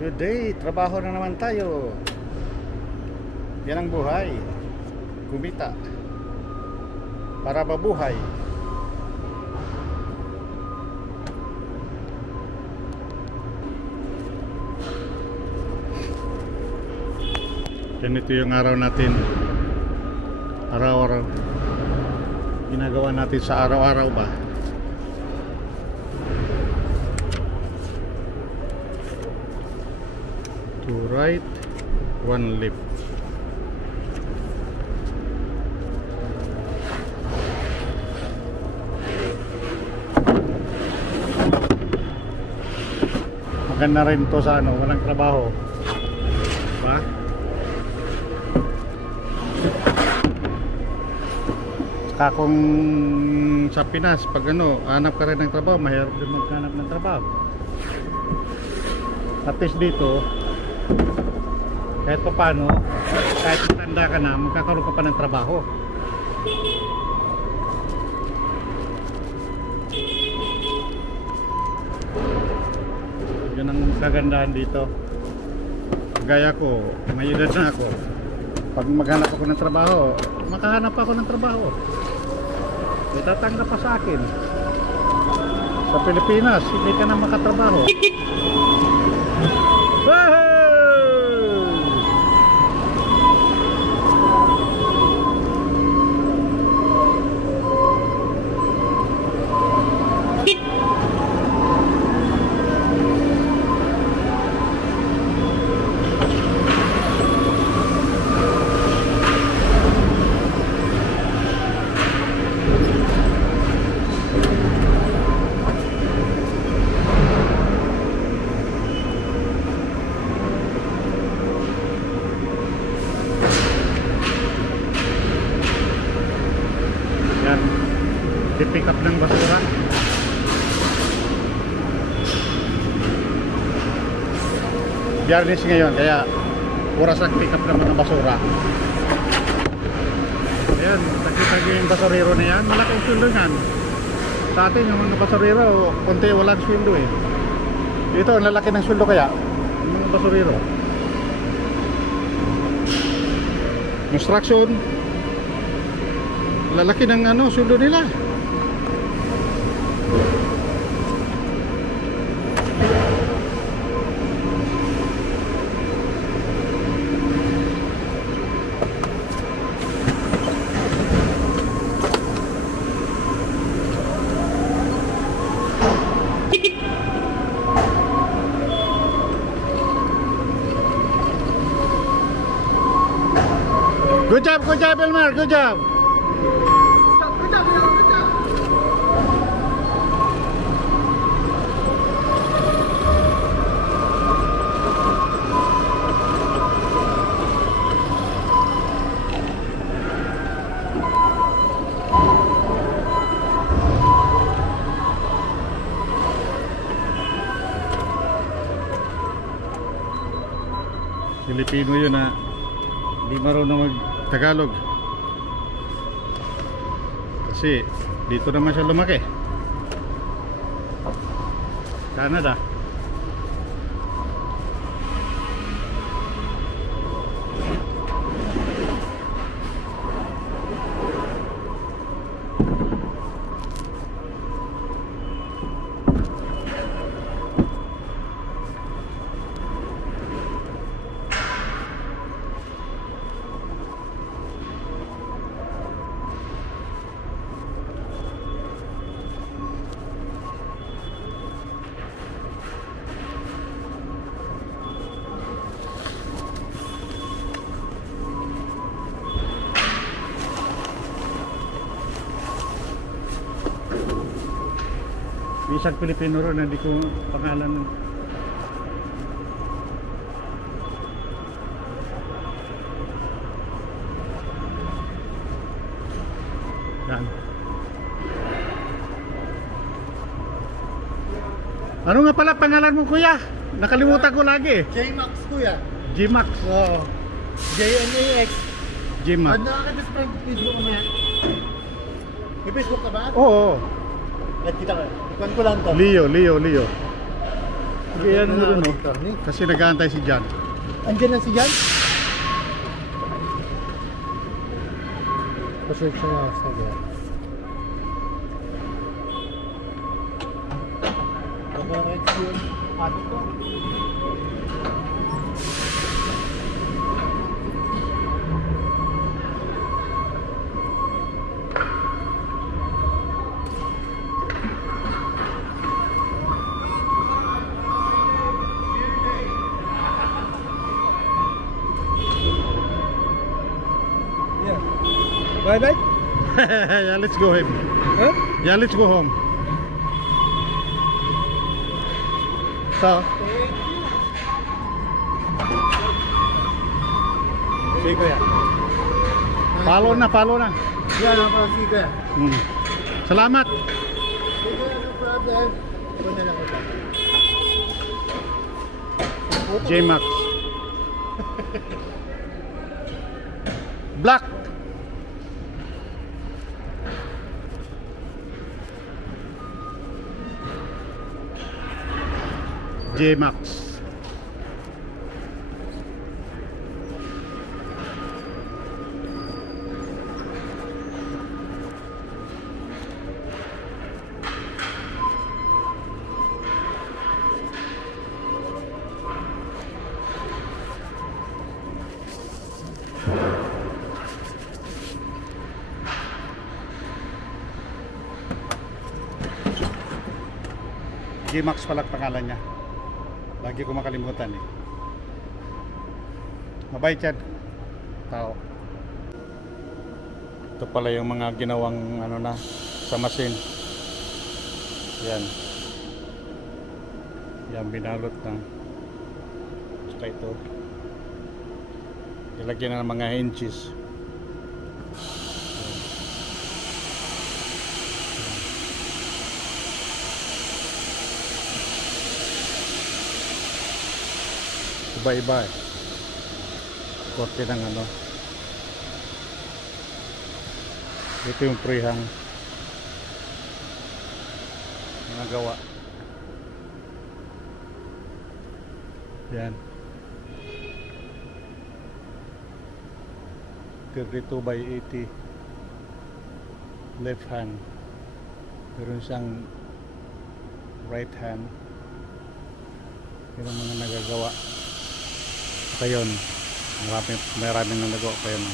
Good day, trabaho na naman tayo. Yan ang buhay. Kumita para mabuhay. Ganito yung araw natin. Araw-araw. Ginagawa natin sa araw-araw ba? To right, one left. Maganda rin to sa ano, walang trabaho. Diba? Saka kung sa Pinas, pag ano, hanap ka rin ng trabaho, mahirap din maghanap ng trabaho. At least dito, kahit pa paano, kahit matanda ka na, magkakaroon ka pa ng trabaho. Yan ang kagandahan dito. Gaya ko, may edad na ako. Pag maghanap ako ng trabaho, makahanap ako ng trabaho. Itatanggap pa sa akin. Sa Pilipinas, hindi ka na makatrabaho. Pick up ng basura. Biyernes ngayon, kaya oras ang pick up ng mga basura. Ayan, nakita nyo yung basurero na yan, malaking sweldo yan. Sa atin yung mga basurero, konti walang sweldo eh. Dito ang lalaki ng sweldo kaya yung mga basurero. Construction, lalaki ng ano, sweldo nila. Good job, Elmar, good job. Good job. Pilipino yun na hindi marunong mag-Tagalog. Kasi dito naman siya lumaki. Canada. Isang Pilipino ron, hindi ko pangalan. Yan. Ano nga pala pangalan mo, kuya? Nakalimutan ko lagi. J-Max, kuya. G-Max. Oo. J-M-A-X. G-Max. Ano ka sa Facebook mo yan? May Facebook ka ba? Oo. Nakita ko. Ikuan ko lang to. Leo. Iyan mo dun, oh. Kasi nag-aantay si John. Andiyan na si Jan? Paswerte siya na sa gaya. Pag-right yun. Pasok ko. Bye bye. Yeah, let's go home. Huh? Yeah, let's go home. So, Sige kuya. follow na, follow na. Yan ang pala sige kuya. Salamat. Sige kuya, no problem. Ito na lang ito. J-Max. Black. J-Max. J-Max pala pangalan niya. Lagi ko makalimutan eh. Mabait yan. Tao. Ito pala yung mga ginawang ano na sa machine. Yan. Yan binalot na. Saka ito. Ilagyan na ng mga hinges. Iba-iba eh. Korte ng ano. Ito yung prehang mga gawa. Yan. 32 by 80 left hand. Meron siyang right hand. Yun ang mga nagagawa. Kayon, maraming nagawa pa yun.